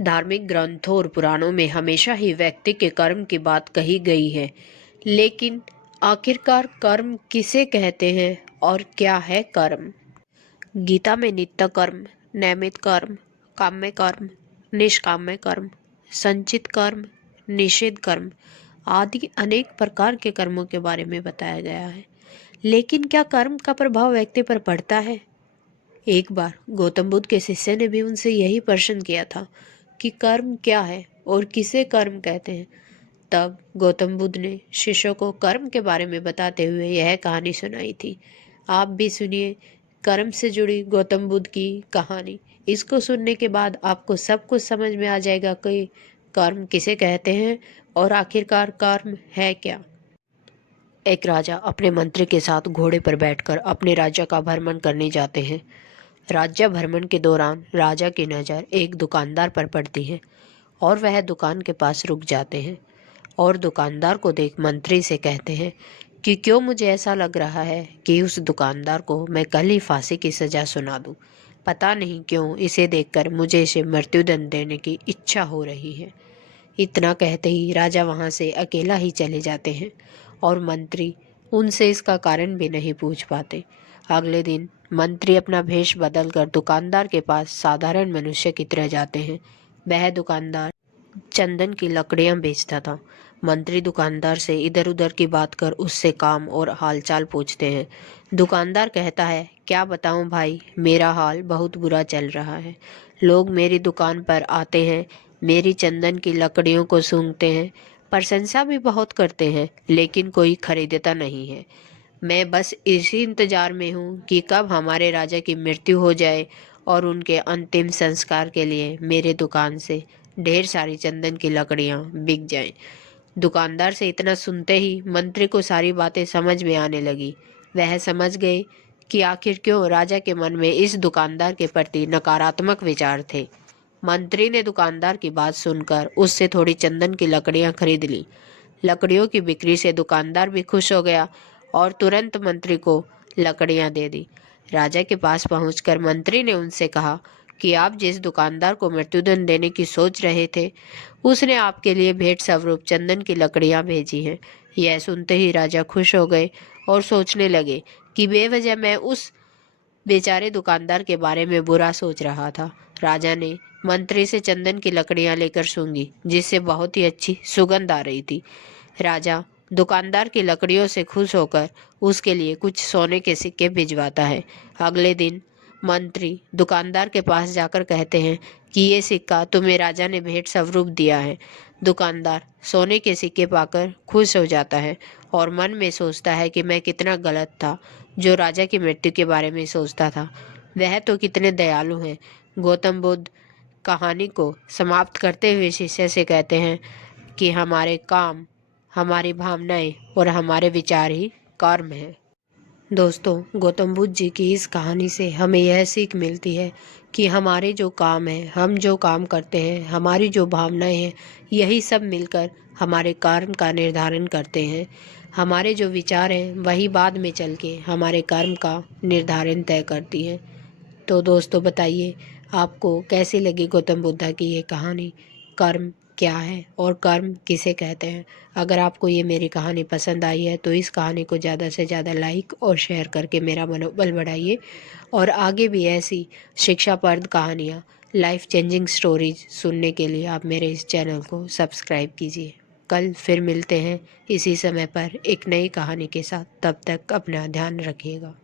धार्मिक ग्रंथों और पुराणों में हमेशा ही व्यक्ति के कर्म की बात कही गई है, लेकिन आखिरकार कर्म किसे कहते हैं और क्या है कर्म? गीता में नित्य कर्म, नैमित कर्म, काम्य कर्म, निष्काम्य कर्म, संचित कर्म, निषिद्ध कर्म आदि अनेक प्रकार के कर्मों के बारे में बताया गया है। लेकिन क्या कर्म का प्रभाव व्यक्ति पर पड़ता है? एक बार गौतम बुद्ध के शिष्य ने भी उनसे यही प्रश्न किया था कि कर्म क्या है और किसे कर्म कहते हैं। तब गौतम बुद्ध ने शिष्यों को कर्म के बारे में बताते हुए यह कहानी सुनाई थी। आप भी सुनिए कर्म से जुड़ी गौतम बुद्ध की कहानी। इसको सुनने के बाद आपको सब कुछ समझ में आ जाएगा कि कर्म किसे कहते हैं और आखिरकार कर्म है क्या। एक राजा अपने मंत्री के साथ घोड़े पर बैठकर अपने राज्य का भ्रमण करने जाते हैं। राज्य भ्रमण के दौरान राजा की नज़र एक दुकानदार पर पड़ती है और वह दुकान के पास रुक जाते हैं और दुकानदार को देख मंत्री से कहते हैं कि क्यों मुझे ऐसा लग रहा है कि उस दुकानदार को मैं कल ही फांसी की सज़ा सुना दूं। पता नहीं क्यों इसे देखकर मुझे इसे मृत्युदंड देने की इच्छा हो रही है। इतना कहते ही राजा वहाँ से अकेला ही चले जाते हैं और मंत्री उनसे इसका कारण भी नहीं पूछ पाते। अगले दिन मंत्री अपना भेष बदलकर दुकानदार के पास साधारण मनुष्य की तरह जाते हैं। वह दुकानदार चंदन की लकड़ियां बेचता था। मंत्री दुकानदार से इधर उधर की बात कर उससे काम और हालचाल पूछते हैं। दुकानदार कहता है, क्या बताऊं भाई, मेरा हाल बहुत बुरा चल रहा है। लोग मेरी दुकान पर आते हैं, मेरी चंदन की लकड़ियों को सूंघते हैं, प्रशंसा भी बहुत करते हैं, लेकिन कोई खरीदता नहीं है। मैं बस इसी इंतजार में हूँ कि कब हमारे राजा की मृत्यु हो जाए और उनके अंतिम संस्कार के लिए मेरे दुकान से ढेर सारी चंदन की लकड़ियाँ बिक जाएं। दुकानदार से इतना सुनते ही मंत्री को सारी बातें समझ में आने लगी। वह समझ गए कि आखिर क्यों राजा के मन में इस दुकानदार के प्रति नकारात्मक विचार थे। मंत्री ने दुकानदार की बात सुनकर उससे थोड़ी चंदन की लकड़ियाँ खरीद ली। लकड़ियों की बिक्री से दुकानदार भी खुश हो गया और तुरंत मंत्री को लकड़ियां दे दी। राजा के पास पहुंचकर मंत्री ने उनसे कहा कि आप जिस दुकानदार को मृत्युदंड देने की सोच रहे थे, उसने आपके लिए भेंट स्वरूप चंदन की लकड़ियां भेजी हैं। यह सुनते ही राजा खुश हो गए और सोचने लगे कि बेवजह मैं उस बेचारे दुकानदार के बारे में बुरा सोच रहा था। राजा ने मंत्री से चंदन की लकड़ियां लेकर सूंघी, जिससे बहुत ही अच्छी सुगंध आ रही थी। राजा दुकानदार की लकड़ियों से खुश होकर उसके लिए कुछ सोने के सिक्के भिजवाता है। अगले दिन मंत्री दुकानदार के पास जाकर कहते हैं कि ये सिक्का तुम्हें राजा ने भेंट स्वरूप दिया है। दुकानदार सोने के सिक्के पाकर खुश हो जाता है और मन में सोचता है कि मैं कितना गलत था जो राजा की मृत्यु के बारे में सोचता था। वह तो कितने दयालु हैं। गौतम बुद्ध कहानी को समाप्त करते हुए शिष्य से कहते हैं कि हमारे काम, हमारी भावनाएं और हमारे विचार ही कर्म है। दोस्तों, गौतम बुद्ध जी की इस कहानी से हमें यह सीख मिलती है कि हमारे जो काम हैं, हम जो काम करते हैं, हमारी जो भावनाएं हैं, यही सब मिलकर हमारे कर्म का निर्धारण करते हैं। हमारे जो विचार हैं वही बाद में चल के हमारे कर्म का निर्धारण तय करती हैं। तो दोस्तों बताइए, आपको कैसी लगी गौतम बुद्ध की ये कहानी? कर्म क्या है और कर्म किसे कहते हैं? अगर आपको ये मेरी कहानी पसंद आई है तो इस कहानी को ज़्यादा से ज़्यादा लाइक और शेयर करके मेरा मनोबल बढ़ाइए और आगे भी ऐसी शिक्षाप्रद कहानियाँ, लाइफ चेंजिंग स्टोरीज सुनने के लिए आप मेरे इस चैनल को सब्सक्राइब कीजिए। कल फिर मिलते हैं इसी समय पर एक नई कहानी के साथ। तब तक अपना ध्यान रखिएगा।